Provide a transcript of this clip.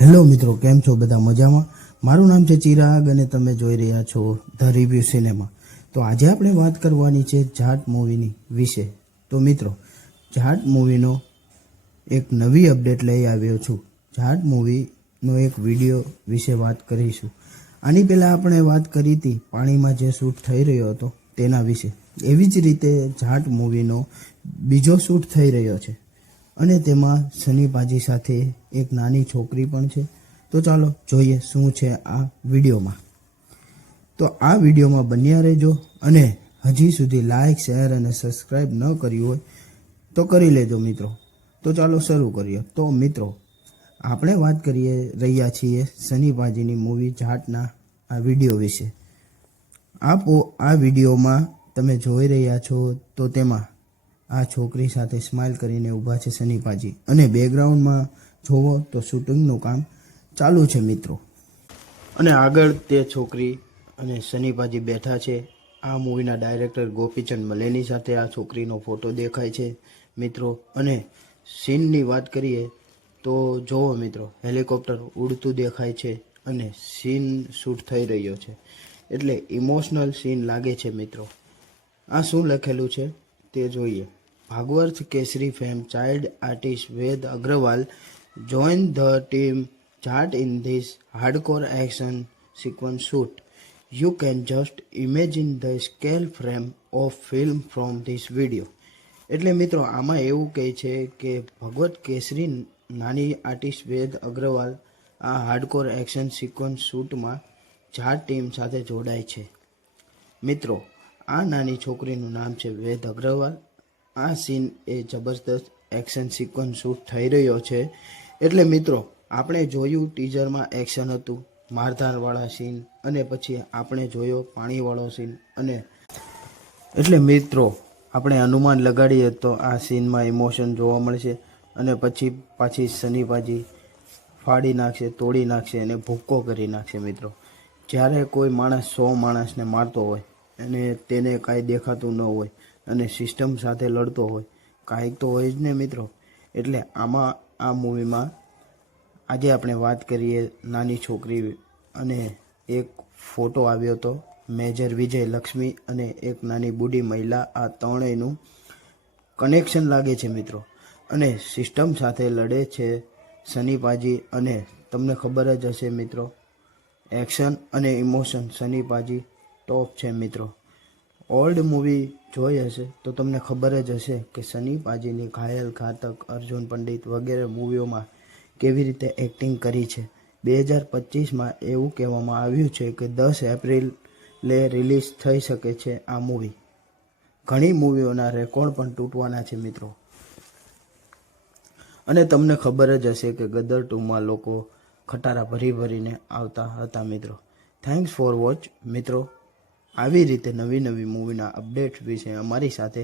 Hello મિત્રો, કેમ છો બધા? મજામાં? મારું નામ છે ચિરાગ અને તમે જોઈ રહ્યા છો ધ રિવ્યુ સિનેમા. તો આજે આપણે વાત કરવાની છે જાટ મૂવીની વિશે. તો મિત્રો, જાટ મૂવીનો એક નવી અપડેટ લઈ આવ્યો છું. જાટ મૂવીનો એક વિડીયો વિશે વાત કરીશું. આની પહેલાં આપણે વાત કરી હતી પાણીમાં જે શૂટ થઈ રહ્યો હતો તેના વિશે. એવી જ રીતે જાટ મૂવીનો બીજો શૂટ થઈ રહ્યો છે અને તેમાં સની પાજી સાથે એક નાની છોકરી પણ છે. તો ચાલો જોઈએ શું છે આ વિડીયોમાં. તો આ વિડીયોમાં બન્યા રહેજો અને હજી સુધી લાઇક, શેર અને સબસ્ક્રાઈબ ન કર્યું હોય તો કરી લેજો મિત્રો. તો ચાલો શરૂ કરીએ. તો મિત્રો, આપણે વાત કરીએ રહ્યા છીએ સની પાજીની મૂવી જાટના આ વિડીયો વિશે. આ વિડીયોમાં તમે જોઈ રહ્યા છો તો તેમાં આ છોકરી સાથે સ્માઇલ કરીને ઊભા છે સની પાજી અને બેકગ્રાઉન્ડમાં જોવો તો શૂટિંગનું કામ ચાલુ છે મિત્રો. અને આગળ તે છોકરી અને સની પાજી બેઠા છે. આ મૂવીના ડાયરેક્ટર ગોપીચંદ મલેની સાથે આ છોકરીનો ફોટો દેખાય છે મિત્રો. અને સીનની વાત કરીએ તો જોવો મિત્રો, હેલિકોપ્ટર ઉડતું દેખાય છે અને સીન શૂટ થઈ રહ્યો છે એટલે ઇમોશનલ સીન લાગે છે મિત્રો. આ શું લખેલું છે તે જોઈએ. Bhagwat Kesari fame child artist Ved Agarwal join the team Jat in this hardcore action sequence shoot. You can just imagine the scale frame of film from this video. એટલે મિત્રો આમાં એવું કહે છે કે ભગવત કેસરી નાની આર્ટિસ્ટ વેદ અગ્રવાલ આ હાર્ડકોર એક્શન સિક્વન્સ શૂટમાં જાટ ટીમ સાથે જોડાય છે. મિત્રો, આ નાની છોકરીનું નામ છે વેદ અગ્રવાલ. આ સીન એ જબરદસ્ત એક્શન સિક્વન્સ શૂટ થઈ રહ્યો છે. એટલે મિત્રો, આપણે જોયું ટીઝરમાં એક્શન હતું, મારધારવાળા સીન, અને પછી આપણે જોયો પાણીવાળો સીન. અને એટલે મિત્રો આપણે અનુમાન લગાડીએ તો આ સીનમાં ઇમોશન જોવા મળશે અને પછી પાછી સની પાજી ફાડી નાખશે, તોડી નાખશે અને ભૂક્કો કરી નાખશે મિત્રો. જ્યારે કોઈ માણસ 100 માણસને મારતો હોય અને તેને કાંઈ દેખાતું ન હોય અને સિસ્ટમ સાથે લડતો હોય, કાંઈક તો હોય જ ને મિત્રો. એટલે આમાં આ મૂવીમાં આજે આપણે વાત કરીએ નાની છોકરી અને એક ફોટો આવ્યો હતો મેજર વિજય લક્ષ્મી અને એક નાની બુઢી મહિલા. આ ત્રણેયનું કનેક્શન લાગે છે મિત્રો. અને સિસ્ટમ સાથે લડે છે સની પાજી. અને તમને ખબર જ હશે મિત્રો, એક્શન અને ઇમોશન સની પાજી ટોપ છે મિત્રો. ઓલ્ડ મૂવી જોઈ હશે તો તમને ખબર જ હશે કે સની પાજીની ઘાયલ, ઘાતક, અર્જુન પંડિત વગેરે મૂવીઓમાં કેવી રીતે એક્ટિંગ કરી છે. 2025માં એવું કહેવામાં આવ્યું છે કે 10 એપ્રિલે રિલીઝ થઈ શકે છે આ મૂવી. ઘણી મૂવીઓના રેકોર્ડ પણ તૂટવાના છે મિત્રો. અને તમને ખબર જ હશે કે ગદર 2માં લોકો ખટારા ભરીને આવતા હતા મિત્રો. થેન્ક્સ ફોર વોચ મિત્રો. આવી રીતે નવી મૂવીના અપડેટ વિશે અમારી સાથે